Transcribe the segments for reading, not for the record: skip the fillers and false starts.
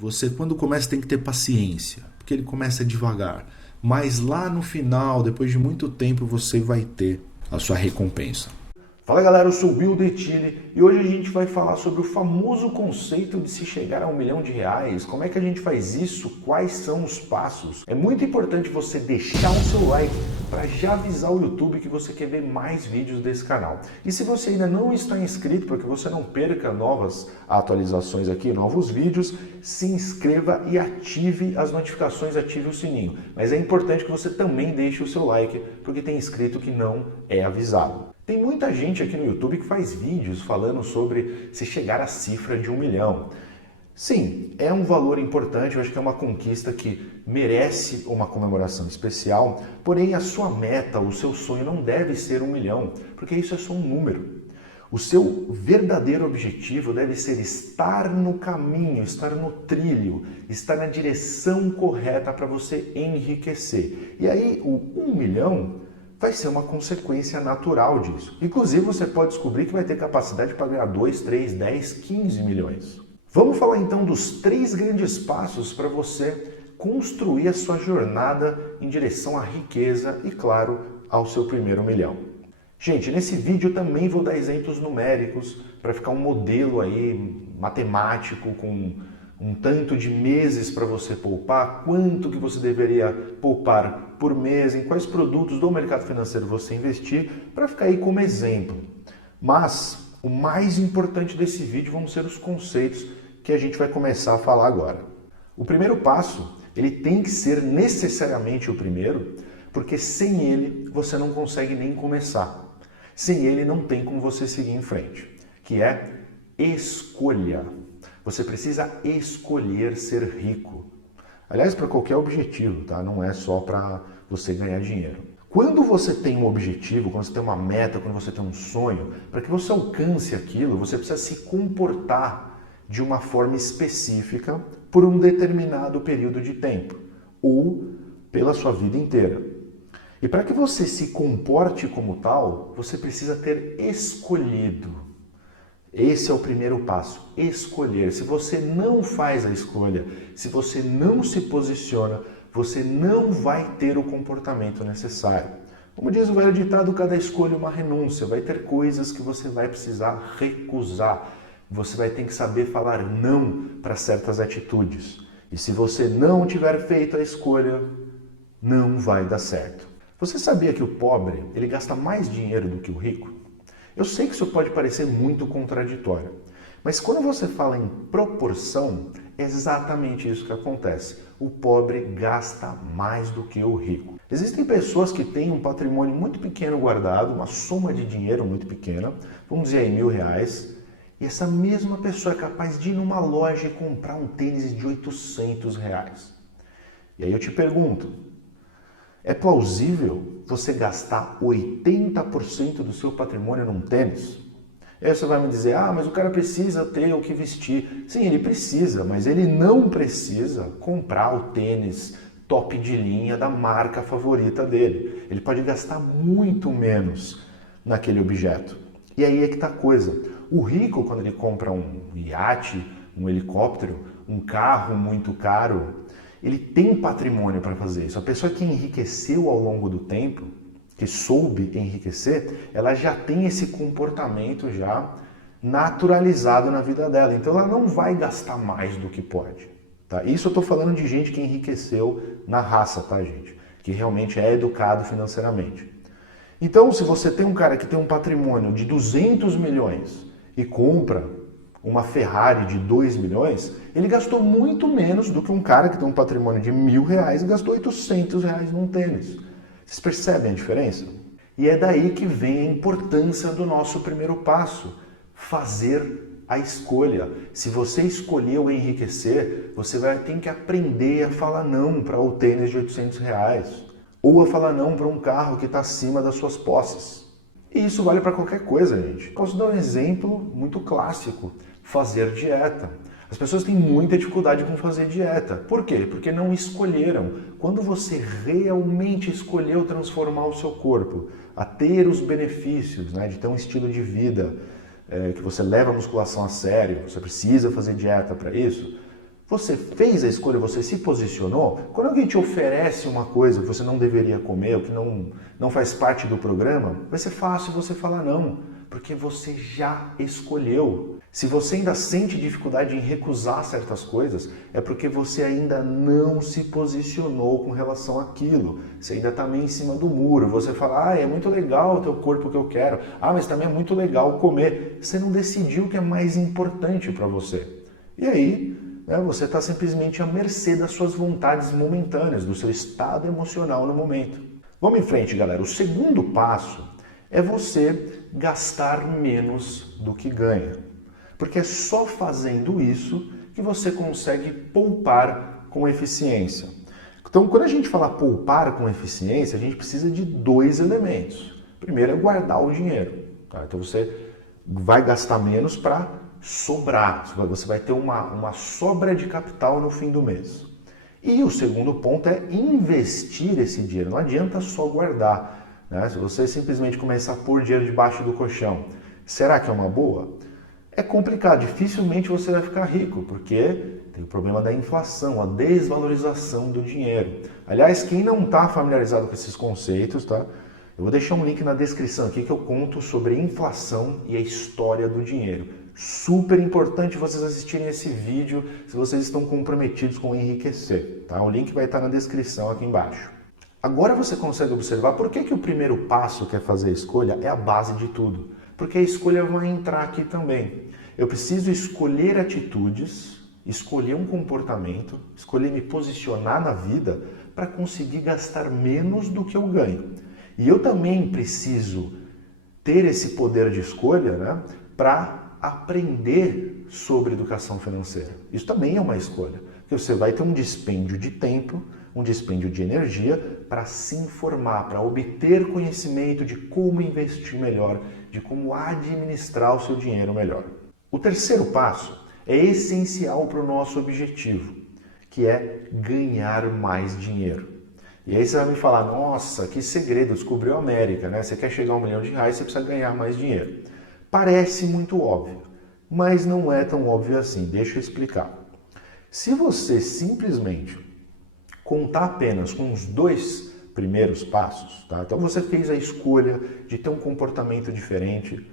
Você, quando começa, tem que ter paciência, porque ele começa devagar. Mas lá no final, depois de muito tempo, você vai ter a sua recompensa. Fala galera, eu sou o Will Dettili e hoje a gente vai falar sobre o famoso conceito de se chegar a R$ 1.000.000. Como é que a gente faz isso? Quais são os passos? É muito importante você deixar o seu like para já avisar o YouTube que você quer ver mais vídeos desse canal. E se você ainda não está inscrito, para que você não perca novas atualizações aqui, novos vídeos, se inscreva e ative as notificações, ative o sininho. Mas é importante que você também deixe o seu like, porque tem inscrito que não é avisado. Tem muita gente aqui no YouTube que faz vídeos falando sobre se chegar à cifra de 1 milhão. Sim, é um valor importante, eu acho que é uma conquista que merece uma comemoração especial, porém a sua meta, o seu sonho não deve ser 1 milhão, porque isso é só um número. O seu verdadeiro objetivo deve ser estar no caminho, estar no trilho, estar na direção correta para você enriquecer. E aí o 1 milhão vai ser uma consequência natural disso. Inclusive, você pode descobrir que vai ter capacidade para ganhar 2, 3, 10, 15 milhões. Vamos falar então dos 3 grandes passos para você construir a sua jornada em direção à riqueza e, claro, ao seu primeiro 1 milhão. Gente, nesse vídeo eu também vou dar exemplos numéricos para ficar um modelo aí matemático com um tanto de meses para você poupar, quanto que você deveria poupar por mês, em quais produtos do mercado financeiro você investir, para ficar aí como exemplo. Mas o mais importante desse vídeo vão ser os conceitos que a gente vai começar a falar agora. O primeiro passo, ele tem que ser necessariamente o primeiro, porque sem ele você não consegue nem começar. Sem ele não tem como você seguir em frente, que é escolha. Você precisa escolher ser rico. Aliás, para qualquer objetivo, tá? Não é só para você ganhar dinheiro. Quando você tem um objetivo, quando você tem uma meta, quando você tem um sonho, para que você alcance aquilo, você precisa se comportar de uma forma específica por um determinado período de tempo ou pela sua vida inteira. E para que você se comporte como tal, você precisa ter escolhido. Esse é o primeiro passo, escolher. Se você não faz a escolha, se você não se posiciona, você não vai ter o comportamento necessário. Como diz o velho ditado, cada escolha é uma renúncia. Vai ter coisas que você vai precisar recusar. Você vai ter que saber falar não para certas atitudes. E se você não tiver feito a escolha, não vai dar certo. Você sabia que o pobre, ele gasta mais dinheiro do que o rico? Eu sei que isso pode parecer muito contraditório, mas quando você fala em proporção, é exatamente isso que acontece. O pobre gasta mais do que o rico. Existem pessoas que têm um patrimônio muito pequeno guardado, uma soma de dinheiro muito pequena, vamos dizer aí R$ 1.000, e essa mesma pessoa é capaz de ir numa loja e comprar um tênis de R$ 800. E aí eu te pergunto, é plausível você gastar 80% do seu patrimônio num tênis? Aí você vai me dizer, mas o cara precisa ter o que vestir. Sim, ele precisa, mas ele não precisa comprar o tênis top de linha da marca favorita dele. Ele pode gastar muito menos naquele objeto. E aí é que está a coisa. O rico, quando ele compra um iate, um helicóptero, um carro muito caro, ele tem patrimônio para fazer isso. A pessoa que enriqueceu ao longo do tempo, que soube enriquecer, ela já tem esse comportamento já naturalizado na vida dela. Então ela não vai gastar mais do que pode. Tá? Isso eu estou falando de gente que enriqueceu na raça, tá, gente? Que realmente é educado financeiramente. Então, se você tem um cara que tem um patrimônio de 200 milhões e compra uma Ferrari de 2 milhões, ele gastou muito menos do que um cara que tem um patrimônio de R$ 1.000 e gastou R$ 800 num tênis. Vocês percebem a diferença? E é daí que vem a importância do nosso primeiro passo, fazer a escolha. Se você escolheu enriquecer, você vai ter que aprender a falar não para o tênis de R$ 800 ou a falar não para um carro que está acima das suas posses. E isso vale para qualquer coisa, gente. Posso dar um exemplo muito clássico. Fazer dieta. As pessoas têm muita dificuldade com fazer dieta. Por quê? Porque não escolheram. Quando você realmente escolheu transformar o seu corpo, a ter os benefícios, né, de ter um estilo de vida que você leva a musculação a sério, você precisa fazer dieta para isso, Você fez a escolha, você se posicionou? Quando alguém te oferece uma coisa que você não deveria comer, ou que não faz parte do programa, vai ser fácil você falar não, porque você já escolheu. Se você ainda sente dificuldade em recusar certas coisas, é porque você ainda não se posicionou com relação àquilo. Você ainda está meio em cima do muro. Você fala, é muito legal o teu corpo que eu quero. Mas também é muito legal comer. Você não decidiu o que é mais importante para você. E aí, você está simplesmente à mercê das suas vontades momentâneas, do seu estado emocional no momento. Vamos em frente, galera. O segundo passo é você gastar menos do que ganha. Porque é só fazendo isso que você consegue poupar com eficiência. Então, quando a gente fala poupar com eficiência, a gente precisa de 2 elementos. Primeiro é guardar o dinheiro. Tá? Então, você vai gastar menos para sobrar. Você vai ter uma sobra de capital no fim do mês. E o segundo ponto é investir esse dinheiro. Não adianta só guardar. Né? Se você simplesmente começar a pôr dinheiro debaixo do colchão, será que é uma boa? É complicado, dificilmente você vai ficar rico, porque tem o problema da inflação, a desvalorização do dinheiro. Aliás, quem não está familiarizado com esses conceitos, tá? Eu vou deixar um link na descrição aqui que eu conto sobre inflação e a história do dinheiro. Super importante vocês assistirem esse vídeo se vocês estão comprometidos com enriquecer, tá? O link vai estar na descrição aqui embaixo. Agora você consegue observar por que o primeiro passo, que é fazer a escolha, é a base de tudo. Porque a escolha vai entrar aqui também. Eu preciso escolher atitudes, escolher um comportamento, escolher me posicionar na vida para conseguir gastar menos do que eu ganho. E eu também preciso ter esse poder de escolha, né, para aprender sobre educação financeira. Isso também é uma escolha. Porque você vai ter um dispêndio de tempo, um dispêndio de energia para se informar, para obter conhecimento de como investir melhor, de como administrar o seu dinheiro melhor. O terceiro passo é essencial para o nosso objetivo, que é ganhar mais dinheiro. E aí você vai me falar, nossa, que segredo, descobriu a América, né? Você quer chegar a R$1 milhão, você precisa ganhar mais dinheiro. Parece muito óbvio, mas não é tão óbvio assim, deixa eu explicar. Se você simplesmente contar apenas com os 2 primeiros passos, tá? Então você fez a escolha de ter um comportamento diferente,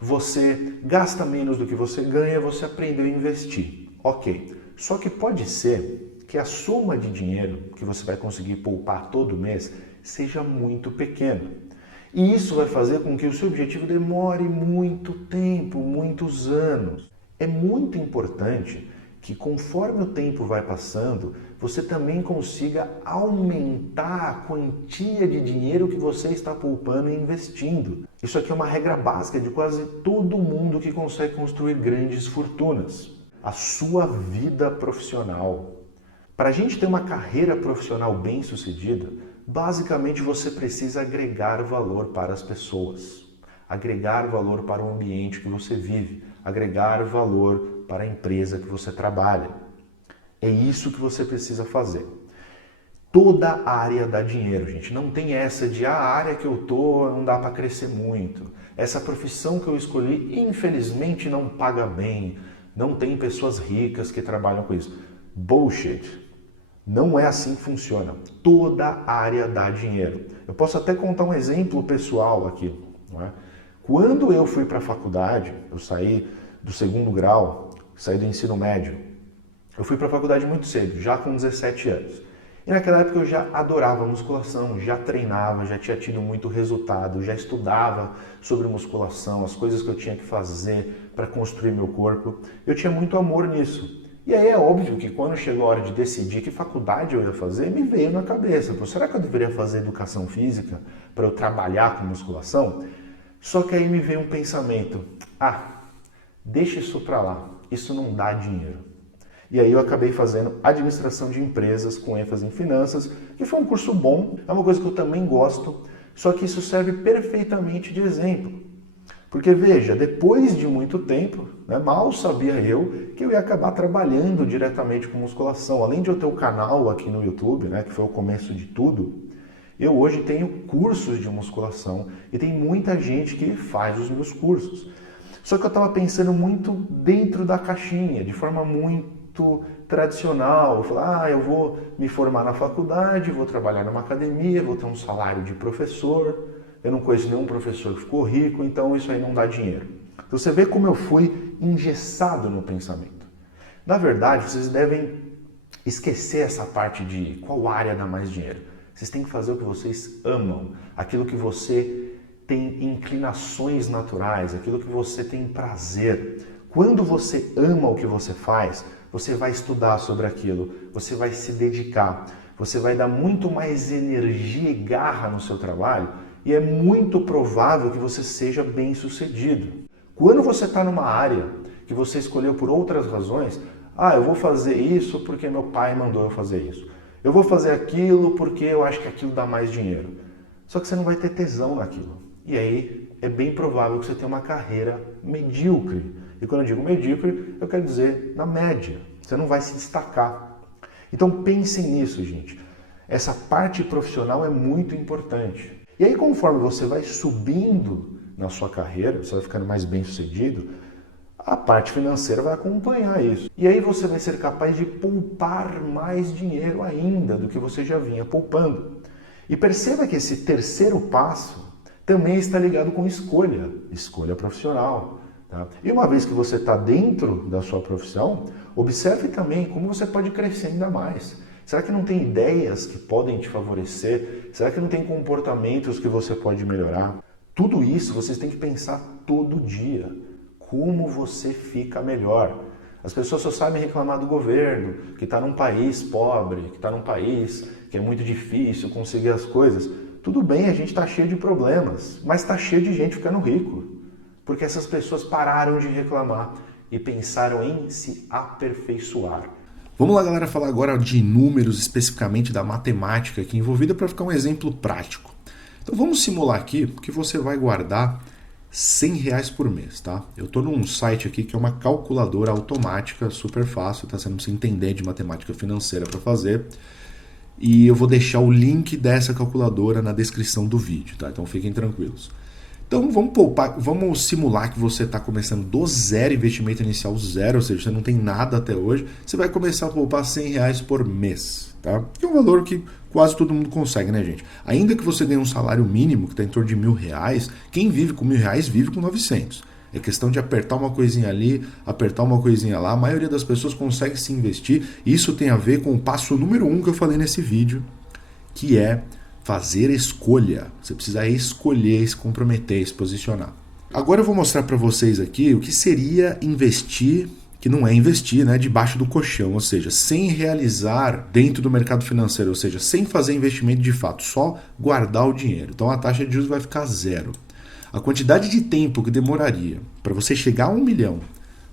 você gasta menos do que você ganha, você aprendeu a investir. Ok, só que pode ser que a soma de dinheiro que você vai conseguir poupar todo mês seja muito pequena. E isso vai fazer com que o seu objetivo demore muito tempo, muitos anos. É muito importante que conforme o tempo vai passando, você também consiga aumentar a quantia de dinheiro que você está poupando e investindo. Isso aqui é uma regra básica de quase todo mundo que consegue construir grandes fortunas. A sua vida profissional. Para a gente ter uma carreira profissional bem-sucedida, basicamente você precisa agregar valor para as pessoas, agregar valor para o ambiente que você vive, agregar valor para a empresa que você trabalha. É isso que você precisa fazer. Toda área dá dinheiro, gente. Não tem essa de a área que eu tô não dá para crescer muito. Essa profissão que eu escolhi, infelizmente, não paga bem. Não tem pessoas ricas que trabalham com isso. Bullshit. Não é assim que funciona. Toda área dá dinheiro. Eu posso até contar um exemplo pessoal aqui. Não é? Quando eu fui para a faculdade, eu saí do 2º grau, saí do ensino médio, eu fui para a faculdade muito cedo, já com 17 anos. E naquela época eu já adorava musculação, já treinava, já tinha tido muito resultado, já estudava sobre musculação, as coisas que eu tinha que fazer para construir meu corpo. Eu tinha muito amor nisso. E aí é óbvio que quando chegou a hora de decidir que faculdade eu ia fazer, me veio na cabeça, pô, será que eu deveria fazer educação física para eu trabalhar com musculação? Só que aí me veio um pensamento, deixa isso para lá, isso não dá dinheiro. E aí eu acabei fazendo administração de empresas com ênfase em finanças, que foi um curso bom, é uma coisa que eu também gosto, só que isso serve perfeitamente de exemplo. Porque veja, depois de muito tempo, mal sabia eu que eu ia acabar trabalhando diretamente com musculação. Além de eu ter o canal aqui no YouTube, que foi o começo de tudo, eu hoje tenho cursos de musculação e tem muita gente que faz os meus cursos. Só que eu estava pensando muito dentro da caixinha, de forma muito tradicional. Falar, eu vou me formar na faculdade, vou trabalhar numa academia, vou ter um salário de professor. Eu não conheço nenhum professor que ficou rico, então isso aí não dá dinheiro. Então você vê como eu fui engessado no pensamento. Na verdade, vocês devem esquecer essa parte de qual área dá mais dinheiro. Vocês têm que fazer o que vocês amam, aquilo que você tem inclinações naturais, aquilo que você tem prazer. Quando você ama o que você faz, você vai estudar sobre aquilo, você vai se dedicar, você vai dar muito mais energia e garra no seu trabalho e é muito provável que você seja bem-sucedido. Quando você está numa área que você escolheu por outras razões, eu vou fazer isso porque meu pai mandou eu fazer isso. Eu vou fazer aquilo porque eu acho que aquilo dá mais dinheiro. Só que você não vai ter tesão naquilo. E aí é bem provável que você tenha uma carreira medíocre. E quando eu digo medíocre, eu quero dizer na média. Você não vai se destacar. Então pensem nisso, gente. Essa parte profissional é muito importante. E aí conforme você vai subindo na sua carreira, você vai ficando mais bem sucedido, a parte financeira vai acompanhar isso. E aí você vai ser capaz de poupar mais dinheiro ainda do que você já vinha poupando. E perceba que esse terceiro passo também está ligado com escolha profissional. Tá? E uma vez que você está dentro da sua profissão, observe também como você pode crescer ainda mais. Será que não tem ideias que podem te favorecer? Será que não tem comportamentos que você pode melhorar? Tudo isso vocês têm que pensar todo dia. Como você fica melhor. As pessoas só sabem reclamar do governo, que está num país pobre, que está num país que é muito difícil conseguir as coisas. Tudo bem, a gente está cheio de problemas, mas está cheio de gente ficando rico. Porque essas pessoas pararam de reclamar e pensaram em se aperfeiçoar. Vamos lá, galera, falar agora de números, especificamente da matemática aqui envolvida para ficar um exemplo prático. Então vamos simular aqui que você vai guardar R$100 por mês, tá? Eu estou num site aqui que é uma calculadora automática, super fácil, tá? Você não precisa entender de matemática financeira para fazer. E eu vou deixar o link dessa calculadora na descrição do vídeo, tá? Então fiquem tranquilos. Então vamos simular que você está começando do zero, investimento inicial zero, ou seja, você não tem nada até hoje. Você vai começar a poupar R$100 por mês, tá? Que é um valor que quase todo mundo consegue, né, gente? Ainda que você ganhe um salário mínimo, que está em torno de R$1.000, quem vive com R$1.000 vive com 900. É questão de apertar uma coisinha ali, apertar uma coisinha lá. A maioria das pessoas consegue se investir. Isso tem a ver com o passo número 1 que eu falei nesse vídeo, que é fazer escolha. Você precisa escolher, se comprometer, se posicionar. Agora eu vou mostrar para vocês aqui o que seria investir, que não é investir, né, debaixo do colchão, ou seja, sem realizar dentro do mercado financeiro, ou seja, sem fazer investimento de fato, só guardar o dinheiro. Então a taxa de juros vai ficar zero. A quantidade de tempo que demoraria para você chegar a 1 milhão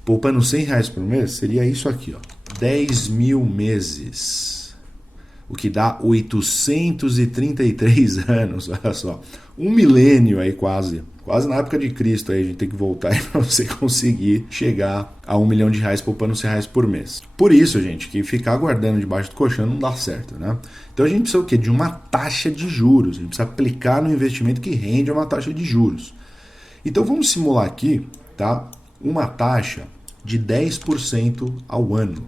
poupando R$100 por mês seria isso aqui, ó, 10 mil meses, o que dá 833 anos, olha só, um milênio aí quase na época de Cristo, aí a gente tem que voltar para você conseguir chegar a R$1 milhão poupando R$100 por mês. Por isso, gente, que ficar guardando debaixo do colchão não dá certo, né? Então a gente precisa o quê? De uma taxa de juros, a gente precisa aplicar no investimento que rende uma taxa de juros. Então vamos simular aqui, tá? Uma taxa de 10% ao ano.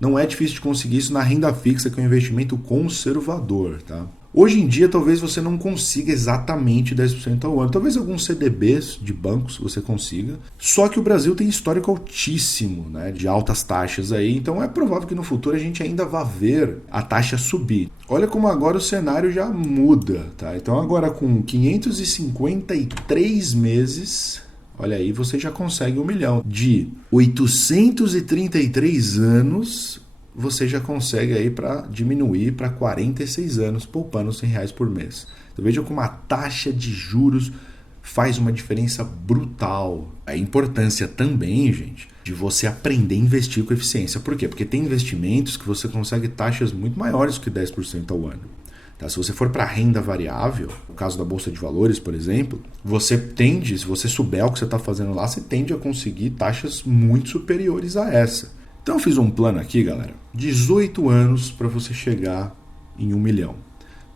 Não é difícil de conseguir isso na renda fixa, que é um investimento conservador, tá? Hoje em dia, talvez você não consiga exatamente 10% ao ano. Talvez alguns CDBs de bancos você consiga. Só que o Brasil tem histórico altíssimo, né, de altas taxas aí. Então é provável que no futuro a gente ainda vá ver a taxa subir. Olha como agora o cenário já muda, tá? Então agora com 553 meses... Olha aí, você já consegue 1 milhão. De 833 anos, você já consegue aí para diminuir para 46 anos, poupando R$100 por mês. Então veja como a taxa de juros faz uma diferença brutal. A importância também, gente, de você aprender a investir com eficiência. Por quê? Porque tem investimentos que você consegue taxas muito maiores que 10% ao ano. Tá? Se você for para renda variável, no caso da Bolsa de Valores, por exemplo, você tende, se você souber o que você está fazendo lá, você tende a conseguir taxas muito superiores a essa. Então eu fiz um plano aqui, galera, 18 anos para você chegar em 1 milhão.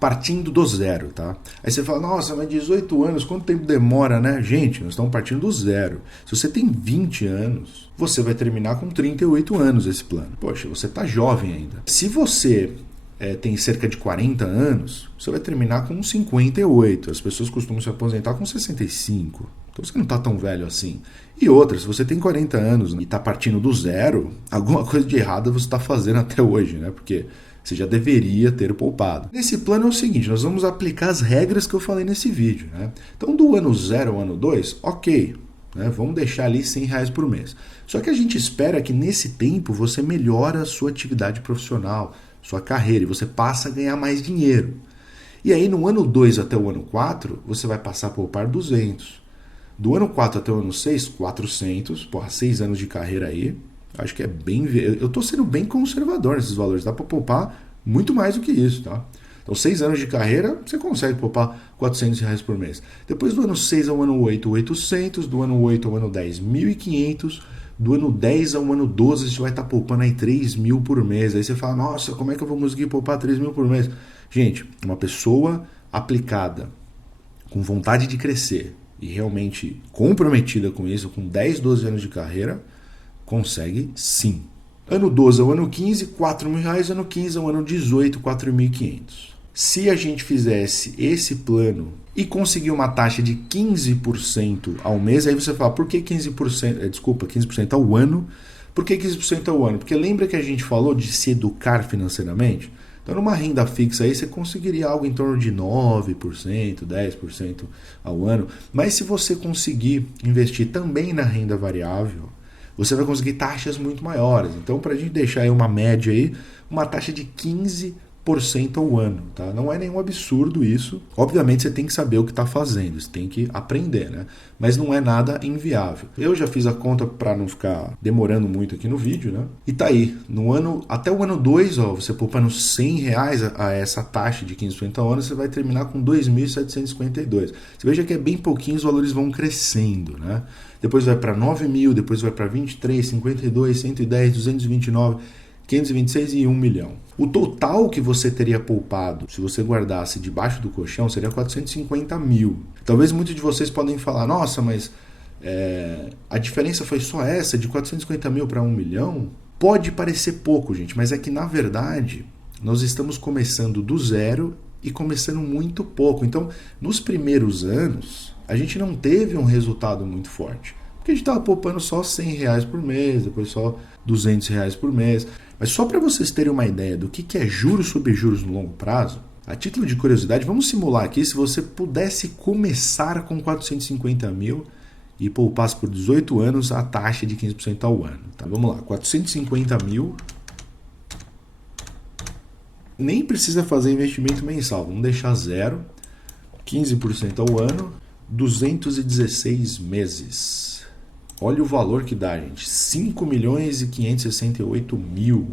partindo do zero, tá? Aí você fala, nossa, mas 18 anos, quanto tempo demora, né? Gente, nós estamos partindo do zero. Se você tem 20 anos, você vai terminar com 38 anos esse plano. Poxa, você está jovem ainda. Se você tem cerca de 40 anos, você vai terminar com 58. As pessoas costumam se aposentar com 65. Então você não está tão velho assim. E outra, se você tem 40 anos e está partindo do zero, alguma coisa de errado você está fazendo até hoje, né? Porque você já deveria ter poupado. Nesse plano é o seguinte, nós vamos aplicar as regras que eu falei nesse vídeo, né? Então do ano 0 ao ano 2, ok, né? Vamos deixar ali R$100 por mês. Só que a gente espera que nesse tempo você melhore a sua atividade profissional, sua carreira, e você passa a ganhar mais dinheiro. E aí no ano 2 até o ano 4, você vai passar a poupar 200. Do ano 4 até o ano 6, 400. Porra, 6 anos de carreira aí. Acho que é bem... Eu estou sendo bem conservador nesses valores. Dá para poupar muito mais do que isso, tá? Então, 6 anos de carreira, você consegue poupar R$400 por mês. Depois do ano 6 ao ano 8, 800. Do ano 8 ao ano 10, 1.500. Do ano 10 ao ano 12, você vai estar poupando aí 3.000 por mês. Aí você fala, nossa, como é que eu vou conseguir poupar 3.000 por mês? Gente, uma pessoa aplicada, com vontade de crescer e realmente comprometida com isso, com 10, 12 anos de carreira, consegue sim. Ano 12 ao ano 15, R$4.000. Ano 15 ao ano 18, 4.500. Se a gente fizesse esse plano e conseguir uma taxa de 15% ao mês, aí você fala, por que 15%? Desculpa, 15% ao ano. Por que 15% ao ano? Porque lembra que a gente falou de se educar financeiramente? Então, numa renda fixa aí, você conseguiria algo em torno de 9%, 10% ao ano. Mas se você conseguir investir também na renda variável, você vai conseguir taxas muito maiores. Então, para a gente deixar aí uma média aí, uma taxa de 15% ao ano, tá? Não é nenhum absurdo isso. Obviamente você tem que saber o que está fazendo, você tem que aprender, né? Mas não é nada inviável. Eu já fiz a conta para não ficar demorando muito aqui no vídeo, né? E tá aí, até o ano 2, ó, você poupando R$100 a essa taxa de 15% ao ano, você vai terminar com 2.752. Você veja que é bem pouquinho, os valores vão crescendo, né? Depois vai para 9.000, depois vai para 23, 52, 110, 229, 526 e 1 milhão. O total que você teria poupado, se você guardasse debaixo do colchão, seria 450 mil. Talvez muitos de vocês podem falar, nossa, mas a diferença foi só essa, de 450 mil para 1 milhão? Pode parecer pouco, gente, mas é que na verdade nós estamos começando do zero e começando muito pouco. Então, nos primeiros anos, a gente não teve um resultado muito forte. Porque a gente estava poupando só R$100 por mês, depois só R$200 por mês. Mas só para vocês terem uma ideia do que é juros sobre juros no longo prazo, a título de curiosidade, vamos simular aqui se você pudesse começar com 450 mil e poupasse por 18 anos a taxa de 15% ao ano. Tá? Vamos lá, 450 mil. Nem precisa fazer investimento mensal, vamos deixar zero, 15% ao ano, 216 meses. Olha o valor que dá, gente, 5.568.000.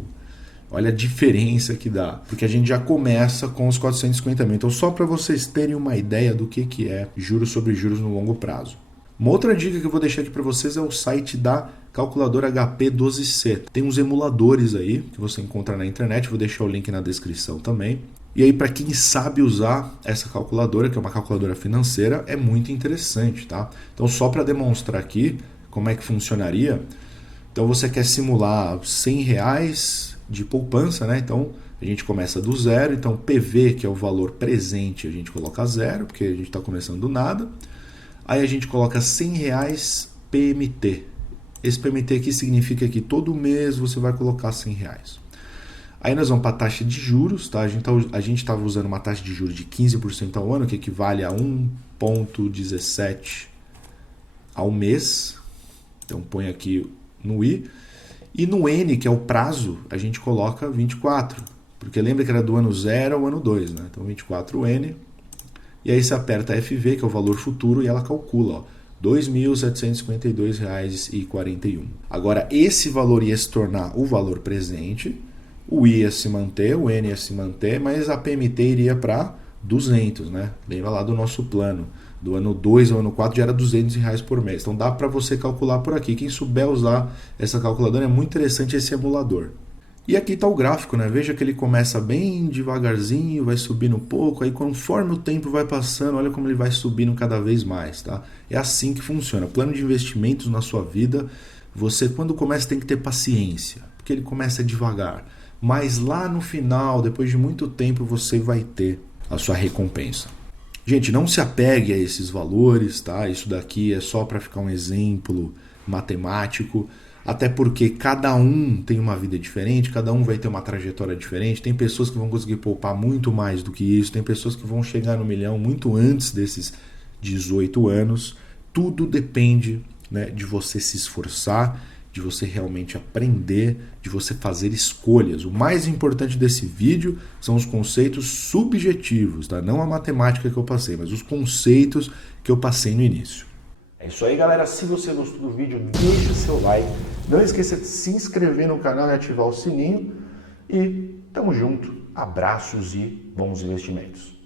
Olha a diferença que dá, porque a gente já começa com os 450 mil. Então, só para vocês terem uma ideia do que é juros sobre juros no longo prazo. Uma outra dica que eu vou deixar aqui para vocês é o site da calculadora HP12C. Tem uns emuladores aí que você encontra na internet, vou deixar o link na descrição também. E aí, para quem sabe usar essa calculadora, que é uma calculadora financeira, é muito interessante, tá? Então, só para demonstrar aqui como é que funcionaria. Então, você quer simular R$100 de poupança, né? Então, a gente começa do zero. Então, PV, que é o valor presente, a gente coloca zero, porque a gente está começando do nada. Aí a gente coloca R$100 PMT. Esse PMT aqui significa que todo mês você vai colocar R$100. Aí nós vamos para a taxa de juros, tá? A gente estava usando uma taxa de juros de 15% ao ano, que equivale a 1,17 ao mês. Então põe aqui no I. E no N, que é o prazo, a gente coloca 24. Porque lembra que era do ano 0 ao ano 2, né? Então 24N. E aí você aperta FV, que é o valor futuro, e ela calcula, ó, R$ 2.752,41. Agora, esse valor ia se tornar o valor presente, o I ia se manter, o N ia se manter, mas a PMT iria para 200, né? Lembra lá do nosso plano. Do ano 2 ao ano 4 já era R$200 por mês. Então dá para você calcular por aqui. Quem souber usar essa calculadora, é muito interessante esse emulador. E aqui está o gráfico, né? Veja que ele começa bem devagarzinho, vai subindo um pouco, aí conforme o tempo vai passando, olha como ele vai subindo cada vez mais, tá? É assim que funciona. Plano de investimentos na sua vida, você quando começa tem que ter paciência, porque ele começa devagar. Mas lá no final, depois de muito tempo, você vai ter a sua recompensa. Gente, não se apegue a esses valores, tá? Isso daqui é só para ficar um exemplo matemático. Até porque cada um tem uma vida diferente, cada um vai ter uma trajetória diferente. Tem pessoas que vão conseguir poupar muito mais do que isso, tem pessoas que vão chegar no milhão muito antes desses 18 anos. Tudo depende, né, de você se esforçar, de você realmente aprender, de você fazer escolhas. O mais importante desse vídeo são os conceitos subjetivos, tá? Não a matemática que eu passei, mas os conceitos que eu passei no início. É isso aí, galera. Se você gostou do vídeo, deixa seu like. Não esqueça de se inscrever no canal e ativar o sininho. E tamo junto. Abraços e bons investimentos.